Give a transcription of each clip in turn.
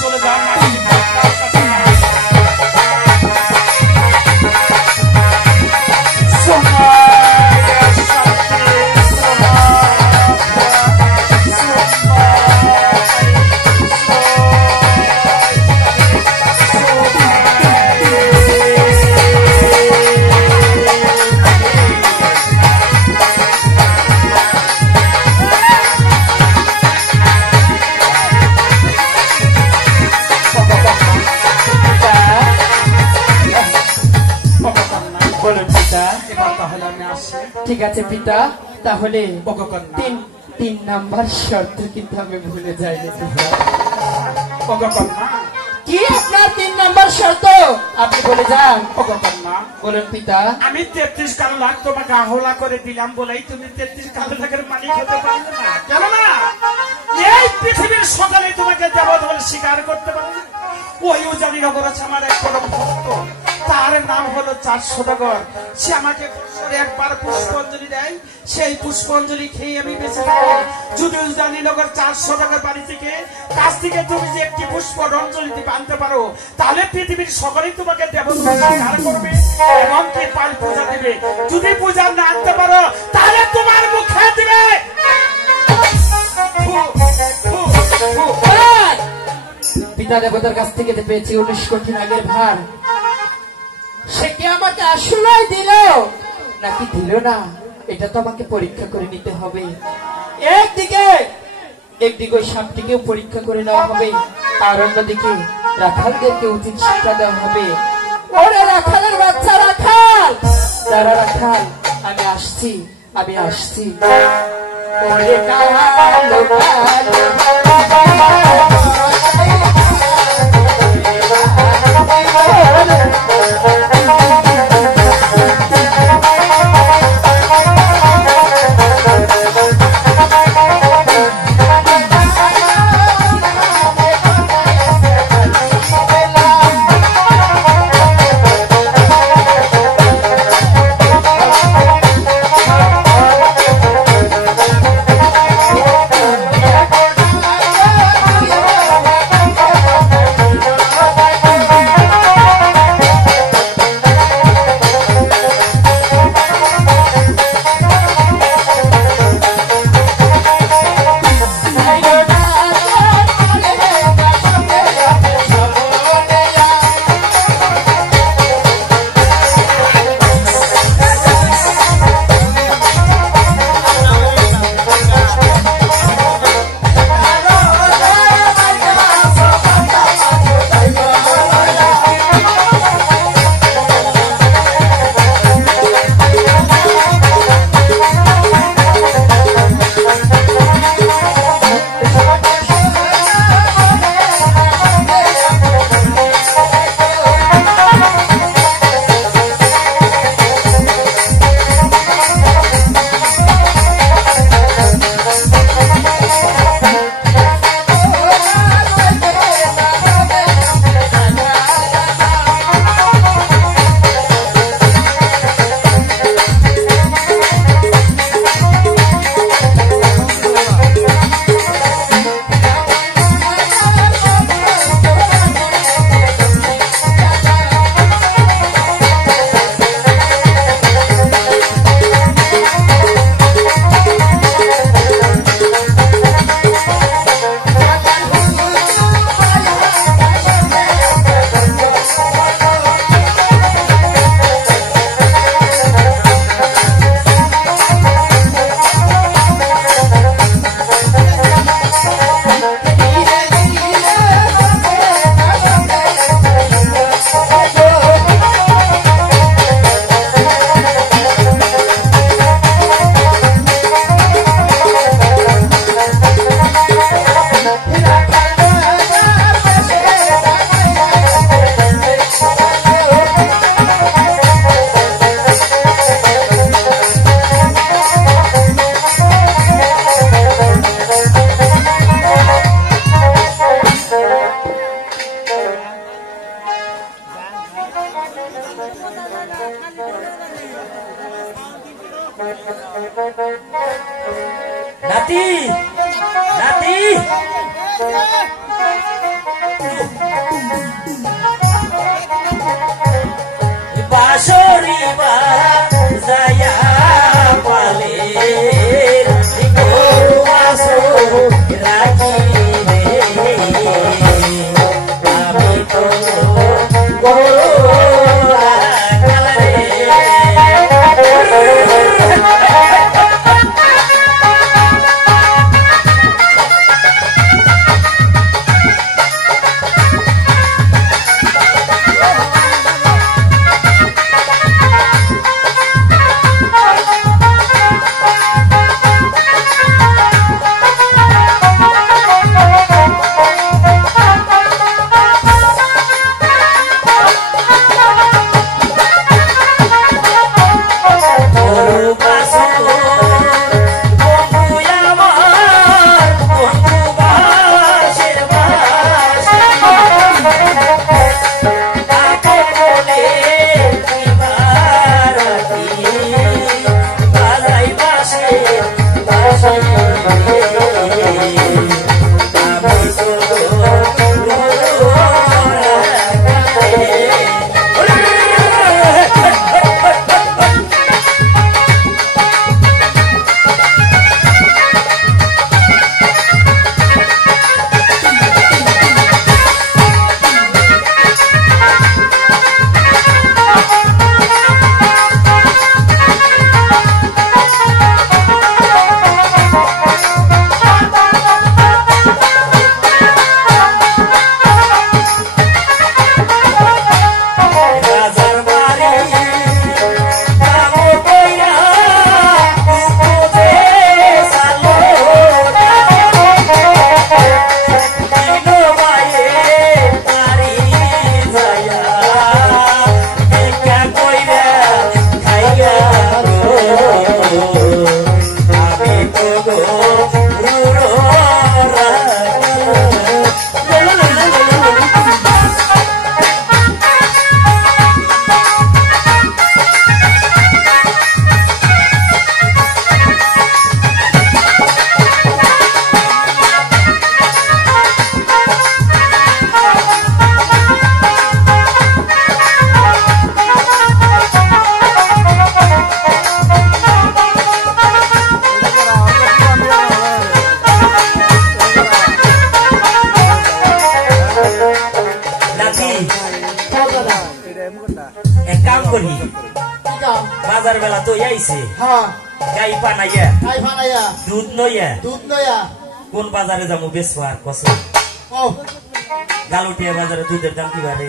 চলে যান ঠিক আছে পিতা, তাহলে তিন নাম্বার শর্ত কিন্তু আমি ভুলে যাইনি। কি আপনার 3 নাম্বার শর্ত আপনি বলে যান। বলুন পিতা। আমি 33 কালো লাখ তোমাকে আহলা করে দিলাম বলেই তুমি 33 কালো লাখের মালিক হতে পারবে না। কেন না? এই পৃথিবীর সকালে তোমাকে দেবতা বলে স্বীকার করতে পারবে না। ওই উজানিনগর আছে আমার এক পরম ভক্ত, তার নাম হলো 4 সদাগর। সে আমাকে একবার পুষ্পাঞ্জলি দেয়, সেই পুষ্পাঞ্জলি খেয়ে আমি বেঁচে থাকি। যদি উজানিনগর 4 সদাগর বাড়ি থেকে কাছ থেকে তুমি যে একটি পুষ্প অঞ্জলি আনতে পারো, তাহলে পৃথিবীর সকলেই তোমাকে দেবতা স্বীকার করবে এবং কে পাল পূজা দেবে। যদি পূজা না আনতে পারো, তাহলে তোমার মুখে দিবে পিতা দেবতার কাছ থেকে পেয়েছি 19 কোটি নাগের ভার। সে কি আমাকে আসলেই দিল নাকি দিল না, এটা তো আমাকে পরীক্ষা করে নিতে হবে। একদিকে ওই সাপটিকেও পরীক্ষা করে নেওয়া হবে, আর অন্যদিকে রাখালদেরকে উচিত শিক্ষা দেওয়া হবে। ওরে রাখালের বাচ্চা রাখাল, তারা রাখাল, আমি আসছি। ওরে কালো কালো নাতি নাতি বাঁশরি বাজায়া পালে গরু বাছুর রাখি রে আমি তো গরু রাখাল রে বাজার বেলা তো আইছে গাই পানাইয়া দুধ নইয়া কোন বাজারে যাবো বেশ আর কস গালুটিয়া বাজারে দুধের দাম কি বাড়ে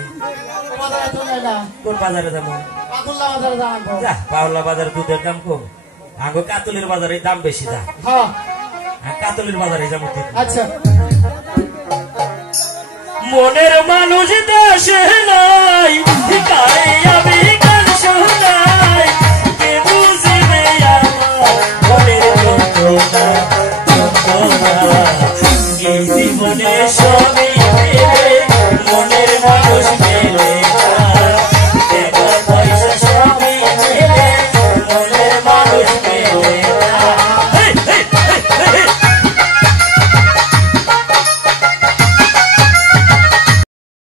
কোন বাজারে যাবো পাওলা বাজারে দুধের দাম কম আগে কাতলের বাজারে দাম বেশি দাম কাতলের বাজারে যাবো আচ্ছা মনের মানুষ দেশে নাই